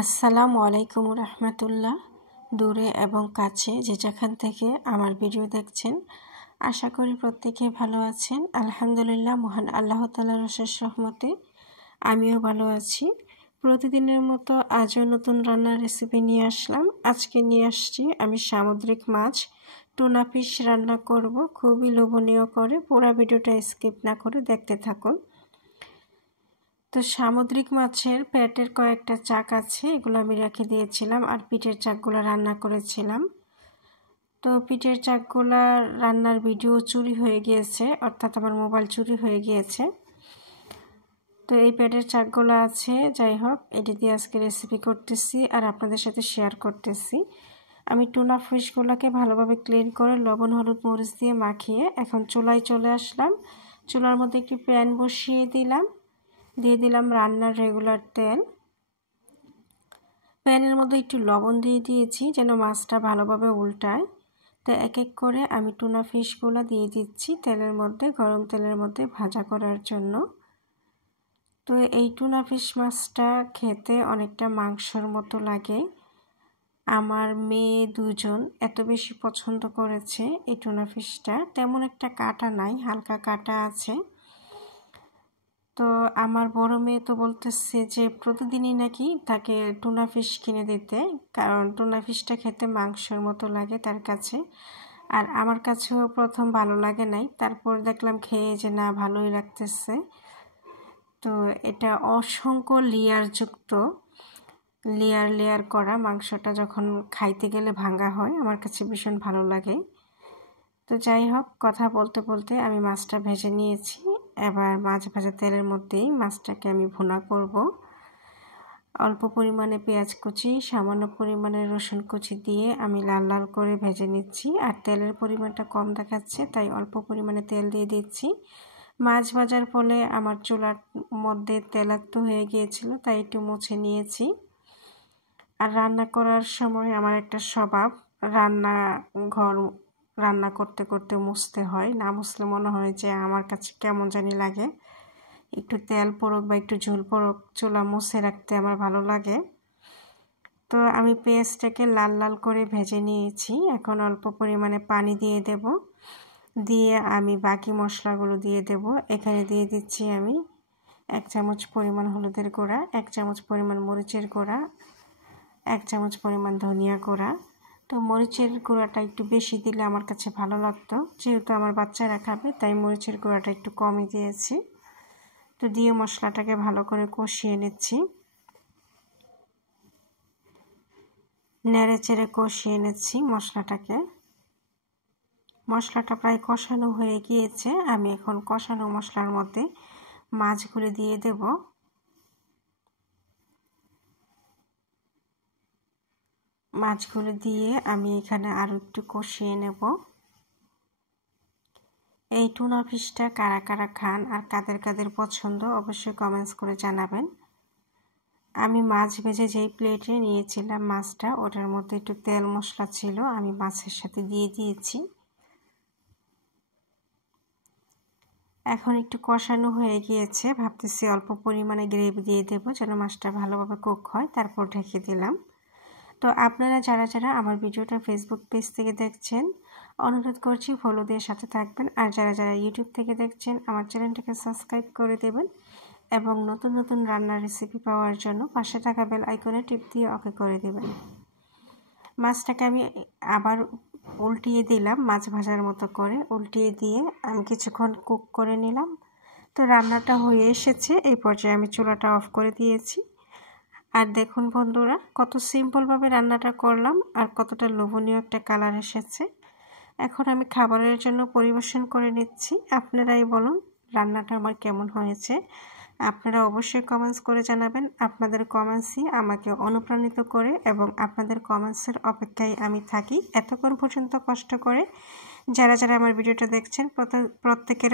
আসসালামু আলাইকুম রহমতুল্লাহ। দূরে এবং কাছে যে যেখান থেকে আমার ভিডিও দেখছেন, আশা করি প্রত্যেকে ভালো আছেন। আলহামদুলিল্লাহ, মহান আল্লাহ তাআলার অশেষ রহমতে আমিও ভালো আছি। প্রতিদিনের মতো আজও নতুন রান্নার রেসিপি নিয়ে আসলাম। আজকে নিয়ে আসছি আমি সামুদ্রিক মাছ টুনা ফিশ রান্না করব। খুবই লোভনীয় করে, পুরো ভিডিওটা স্কিপ না করে দেখতে থাকুন। তো সামুদ্রিক মাছের পেটের কয়েকটা চাক আছে, এগুলো আমি রেখে দিয়েছিলাম, আর পিঠের চাকগুলো রান্না করেছিলাম। তো পিঠের চাকগুলো রান্নার ভিডিও চুরি হয়ে গিয়েছে, অর্থাৎ আমার মোবাইল চুরি হয়ে গিয়েছে। তো এই পেটের চাকগুলো আছে, যাই হোক, এটি দিয়ে আজকে রেসিপি করতেছি আর আপনাদের সাথে শেয়ার করতেছি। আমি টুনা ফিশগুলোকে ভালোভাবে ক্লিন করে লবণ হলুদ মরিচ দিয়ে মাখিয়ে এখন চুলায় চলে আসলাম। চুলার মধ্যে একটি প্যান বসিয়ে দিয়ে দিলাম রান্নার রেগুলার তেল। প্যানের মধ্যে একটু লবণ দিয়ে দিয়েছি যেন মাছটা ভালোভাবে উল্টায়। তো এক এক করে আমি টুনা ফিশগুলো দিয়ে দিচ্ছি তেলের মধ্যে, গরম তেলের মধ্যে ভাজা করার জন্য। তো এই টুনা ফিশ মাছটা খেতে অনেকটা মাংসর মতো লাগে। আমার মেয়ে দুজন এত বেশি পছন্দ করেছে এই টুনা ফিশটা। তেমন একটা কাটা নাই, হালকা কাটা আছে। তো আমার বড় মেয়ে তো বলতেছে যে প্রতিদিনই নাকি তাকে টুনা ফিশ কিনে দিতে, কারণ টুনা ফিশটা খেতে মাংসের মতো লাগে তার কাছে। আর আমার কাছেও প্রথম ভালো লাগে নাই, তারপর দেখলাম খেয়ে যে না, ভালোই লাগতেছে। তো এটা অসংখ্য লেয়ারযুক্ত, লেয়ার করা মাংসটা, যখন খাইতে গেলে ভাঙা হয়, আমার কাছে ভীষণ ভালো লাগে। তো যাই হোক, কথা বলতে বলতে আমি মাছটা ভেজে নিয়েছি। এবার মাছ ভাজা তেলের মধ্যেই মাছটাকে আমি ভুনা করব। অল্প পরিমাণে পেঁয়াজ কুচি, সামান্য পরিমাণে রসুন কুচি দিয়ে আমি লাল লাল করে ভেজে নিচ্ছি। আর তেলের পরিমাণটা কম দেখাচ্ছে, তাই অল্প পরিমাণে তেল দিয়ে দিচ্ছি। মাছ ভাজার ফলে আমার চুলার মধ্যে তেলাক্ত হয়ে গিয়েছিল, তাই একটু মুছে নিয়েছি। আর রান্না করার সময় আমার একটা স্বভাব, রান্না করতে করতে মুছতে হয়, না মুছলে মনে হয় যে আমার কাছে কেমন জানি লাগে। একটু তেল পড়ুক বা একটু ঝোল পড়ুক, চুলা মুছে রাখতে আমার ভালো লাগে। তো আমি পেঁয়াজটাকে লাল লাল করে ভেজে নিয়েছি। এখন অল্প পরিমাণে পানি দিয়ে দেব, দিয়ে আমি বাকি মশলাগুলো দিয়ে দেব। এখানে দিয়ে দিচ্ছি আমি 1 চামচ পরিমাণ হলুদের গুঁড়া, 1 চামচ পরিমাণ মরিচের গুঁড়া, 1 চামচ পরিমাণ ধনিয়া গুঁড়া। তো মরিচের গুঁড়াটা একটু বেশি দিলে আমার কাছে ভালো লাগতো, যেহেতু আমার বাচ্চারা খাবে, তাই মরিচের গুঁড়াটা একটু কমই দিয়েছি। তো দিয়ে মশলাটাকে ভালো করে কষিয়ে নিচ্ছি, নেড়ে চেড়ে কষিয়ে নিচ্ছি মশলাটাকে। মশলাটা প্রায় কষানো হয়ে গিয়েছে, আমি এখন কষানো মশলার মধ্যে মাছগুলো দিয়ে দেব। মাছগুলো দিয়ে আমি এখানে আরও একটু কষিয়ে নেব। এই টুনা ফিশটা কারা কারা খান আর কাদের কাদের পছন্দ অবশ্যই কমেন্টস করে জানাবেন। আমি মাছ ভেজে যেই প্লেটে নিয়েছিলাম মাছটা, ওটার মধ্যে একটু তেল মশলা ছিল, আমি মাছের সাথে দিয়ে দিয়েছি। এখন একটু কষানো হয়ে গিয়েছে, ভাবতেছি অল্প পরিমাণে গ্রেভি দিয়ে দেব যেন মাছটা ভালোভাবে কুক হয়, তারপর ঢেকে দিলাম। তো আপনারা যারা যারা আমার ভিডিওটা ফেসবুক পেজ থেকে দেখছেন, অনুরোধ করছি ফলো দিয়ে সাথে থাকবেন। আর যারা যারা ইউটিউব থেকে দেখছেন, আমার চ্যানেলটাকে সাবস্ক্রাইব করে দেবেন এবং নতুন নতুন রান্নার রেসিপি পাওয়ার জন্য পাশে থাকা বেল আইকনে টিপ দিয়ে ওকে করে দেবেন। মাছটাকে আমি আবার উল্টিয়ে দিলাম, মাছ ভাজার মতো করে উল্টিয়ে দিয়ে আমি কিছুক্ষণ কুক করে নিলাম। তো রান্নাটা হয়ে এসেছে, এই পর্যায়ে আমি চুলাটা অফ করে দিয়েছি। আর দেখুন বন্ধুরা, কত সিম্পলভাবে রান্নাটা করলাম আর কতটা লোভনীয় একটা কালার এসেছে। এখন আমি খাবারের জন্য পরিবেশন করে নিচ্ছি। আপনারাই বলুন রান্নাটা আমার কেমন হয়েছে। আপনারা অবশ্যই কমেন্টস করে জানাবেন, আপনাদের কমেন্টসই আমাকে অনুপ্রাণিত করে এবং আপনাদের কমেন্টসের অপেক্ষায় আমি থাকি এতক্ষণ পর্যন্ত কষ্ট করে। যারা যারা আমার ভিডিওটা দেখছেন প্রত্যেকের